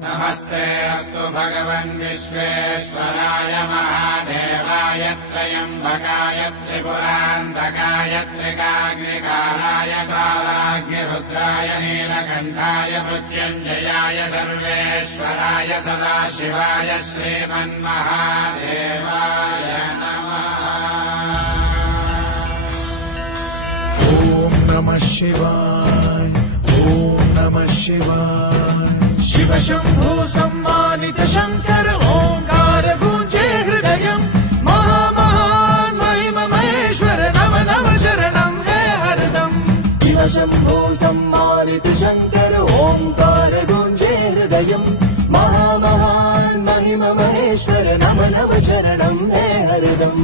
नमस्ते अस्तु भगवन् विश्वेश्वराय महादेवाय त्र्यम्बकाय त्रिपुरान्तकाय त्रिकाग्निकालाय कालाग्निरुद्राय नीलकण्ठाय मृत्युञ्जयाय सर्वेश्वराय सदाशिवाय श्रीमन्महादेवाय नमः। ॐ नमः शिवाय ॐ नमः शिवाय। शिव शंभु सम्मानित शंकर ओंकार गूंजे हृदयम् महामहान् महिम महेश्वर नम नम शरणं हे हरदम्। शिव शंभो सम्मानित शंकर ओंकार गूंजे हृदयम् महामहान् महिम महेश्वर नम नम शरणं हे हरदम्।